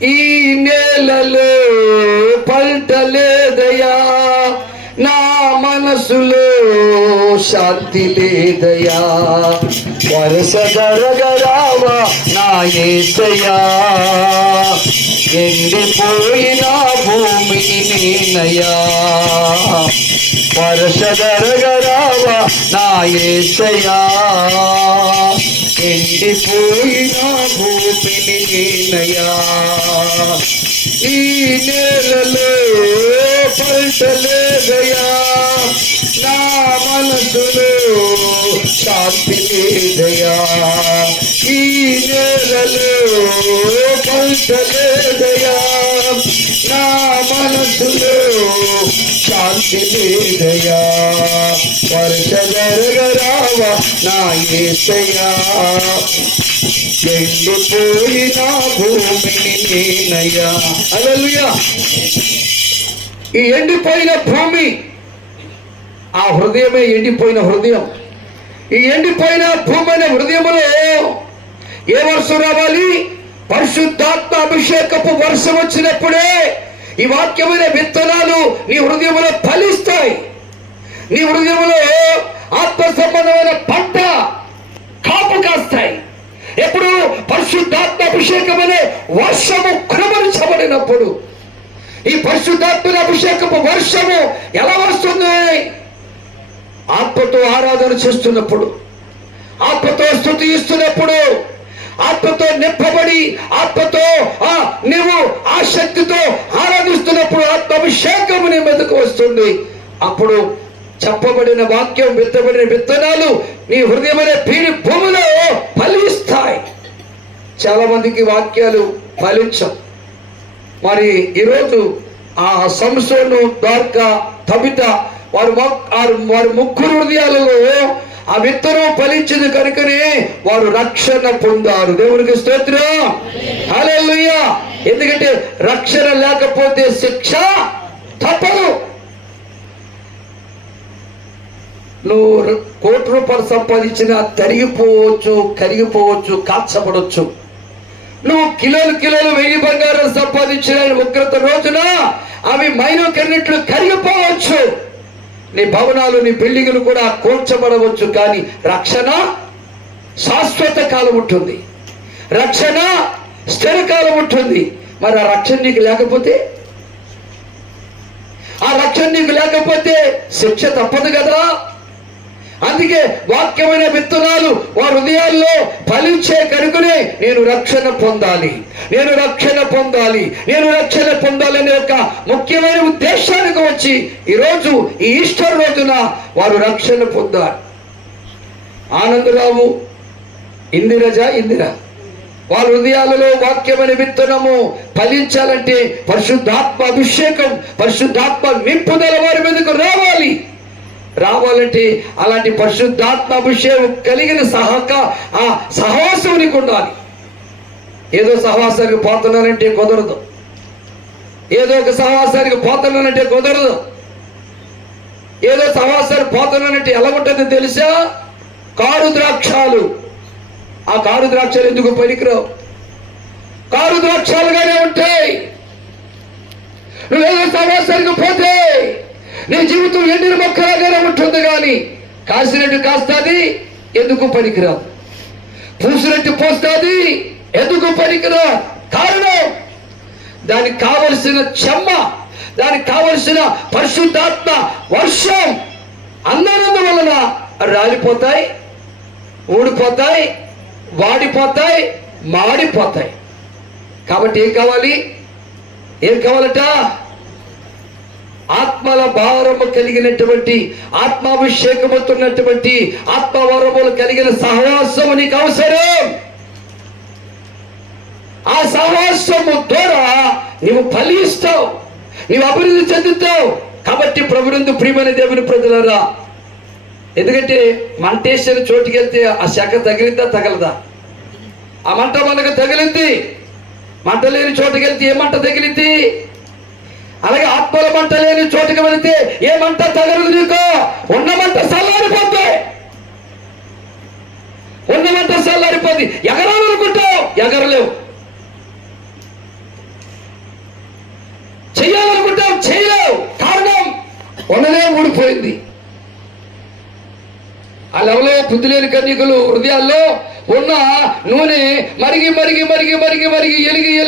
ఈ నేలలో పంటలేదయా నా మనసులో శాంతి లేదయా వరుస జరగరావా నా ఏసయా ఎండిపోయిన భూమిని నేనయా వరస జరగరావా నా ఏసయా ఎండిపోయిన భూమిని నేనయా ఈ నేలలో పంటలేదయా నా మనసులో శాంతి లేదయా ఈ నేలలో పంటలేదయా నా మనసులో శాంతి లేదయా వర్ష జరగరావా నా ఏసయా ఎండిపోయిన భూమిని నేనయ్యా. అలలుయా ఈ ఎండిపోయిన భూమి ఆ హృదయమే ఎండిపోయిన హృదయం. ఈ ఎండిపోయిన భూమి అనే హృదయములో ఏ వర్షం రావాలి? పరిశుద్ధాత్మ అభిషేకపు వర్షం వచ్చినప్పుడే ఈ వాక్యమైన విత్తనాలు నీ హృదయంలో ఫలిస్తాయి. నీ హృదయంలో ఆత్మ సంబంధమైన పంట కాపు కాస్తాయి. ఎప్పుడు? పరిశుద్ధాత్మ అభిషేకం అనే వర్షము కురమరించబడినప్పుడు ఈ పరిశుద్ధాత్మ అభిషేకపు వర్షము ఎలా వస్తుంది? ఆత్మతో ఆరాధన చేస్తున్నప్పుడు ఆత్మతో స్థుతి ఇస్తున్నప్పుడు ఆత్మతో నింపబడి ఆత్మతో ఆ నీవు ఆ శక్తితో ఆరాధిస్తున్నప్పుడు ఆత్మాభిషేకం నీ మీదకు వస్తుంది. అప్పుడు చెప్పబడిన వాక్యం విత్తబడిన విత్తనాలు నీ హృదయమైన పీడి భూమిలో ఫలిస్తాయి. చాలా మందికి వాక్యాలు ఫలించం మరి ఈరోజు ఆ సంస్థను ద్వారక తబిత వారు వారి ముగ్గురు హృదయాలలో ఆ విత్తనం ఫలించింది కనుకనే వారు రక్షణ పొందారు. దేవునికి స్తోత్రం. హల్లెలూయా. ఎందుకంటే రక్షణ లేకపోతే శిక్ష తప్పదు. నువ్వు కోటి రూపాయలు సంపాదించినా తరిగిపోవచ్చు కరిగిపోవచ్చు కాల్చబడవచ్చు నువ్వు కిలోలు కిలోలు వెయ్యి బంగారం సంపాదించిన ఉగ్రత రోజున అవి మైనో కరిగినట్లు కరిగిపోవచ్చు. నీ భవనాలు నీ బిల్డింగులు కూడా కూల్చబడవచ్చు కానీ రక్షణ శాశ్వత కాలం ఉంటుంది. రక్షణ స్థిరకాలం ఉంటుంది. మరి ఆ రక్షణ నీకు లేకపోతే? ఆ రక్షణ నీకు లేకపోతే శిక్ష తప్పదు కదా. అందుకే వాక్యమైన విత్తనాలు వారి హృదయాల్లో ఫలించే కనుకనే నేను రక్షణ పొందాలి. నేను రక్షణ పొందాలి. నేను రక్షణ పొందాలనే ఒక ముఖ్యమైన ఉద్దేశానికి వచ్చి ఈరోజు ఈ ఈస్టర్ రోజున వారు రక్షణ పొందారు. ఆనందరావు ఇందిరజ ఇందిర. వాళ్ళ హృదయాలలో వాక్యమైన విత్తనము ఫలించాలంటే పరిశుద్ధాత్మ అభిషేకం పరిశుద్ధాత్మ నింపుదల వారి మీదకు రావాలి. రావాలంటే అలాంటి పరిశుద్ధాత్మ అభిషేకం కలిగిన సహక ఆ సహవాసం నీకు ఉండాలి ఏదో సహవాసానికి పోతున్నానంటే కుదరదు. ఏదో ఒక సహవాసానికి పోతున్నానంటే కుదరదు. ఏదో సహవాసానికి పోతున్నానంటే ఎలా ఉంటుందో తెలుసా? కారు ద్రాక్షాలు. ఆ కారు ద్రాక్షాలు ఎందుకు పనికిరావు? కారు ద్రాక్షాలుగానే ఉంటాయి. నువ్వేదో సహవాసానికి పోతే నీ జీవితం ఎండిన మొక్కలాగానే ఉంటుంది కానీ కాసినట్టు కాస్తాది ఎందుకు పనికిరాదు పూసినట్టు పోస్తాది ఎందుకు పనికిరా కారణం దానికి కావలసిన చెమ్మ దానికి కావలసిన పరిశుద్ధాత్మ వర్షం అందనందు వలన రాలిపోతాయి ఊడిపోతాయి వాడిపోతాయి మాడిపోతాయి. కాబట్టి ఏం కావాలి? ఏం కావాలట? ఆత్మల భారము కలిగినటువంటి ఆత్మాభిషేకముతున్నటువంటి ఆత్మవరములు కలిగిన సహవాసము నీకు అవసరం. ఆ సహవాసము ద్వారా నీవు ఫలిస్తావు నీవు అభివృద్ధి చెందుతావు. కాబట్టి ప్రభునందు ప్రియమైన దేవుని ప్రజలరా ఎందుకంటే మంటేశ్వరి చోటుకి వెళ్తే ఆ శాఖ తగిలిద్దా తగలదా? ఆ మంట మనకు తగిలింది. మంట లేని చోటుకి వెళ్తే ఏ మంట తగిలింది? అలాగే ఆత్మల మంట లేని చోటుకి వెళితే ఏ మంట తగలదు నీకు? ఉన్న మంట చల్లారిపోద్ది ఉన్న మంట చల్లారిపోద్ది ఎగరాలనుకుంటావు ఎగరలేవు. చెయ్యాలనుకుంటావు చేయలేవు కారణం ఉన్నదే ఊడిపోయింది. ఆ లెవలో లేని కన్యకులు హృదయాల్లో ఉన్న నూనె మరిగి మరిగి మరిగి మరిగి మరిగి ఎలిగి ఎలిగి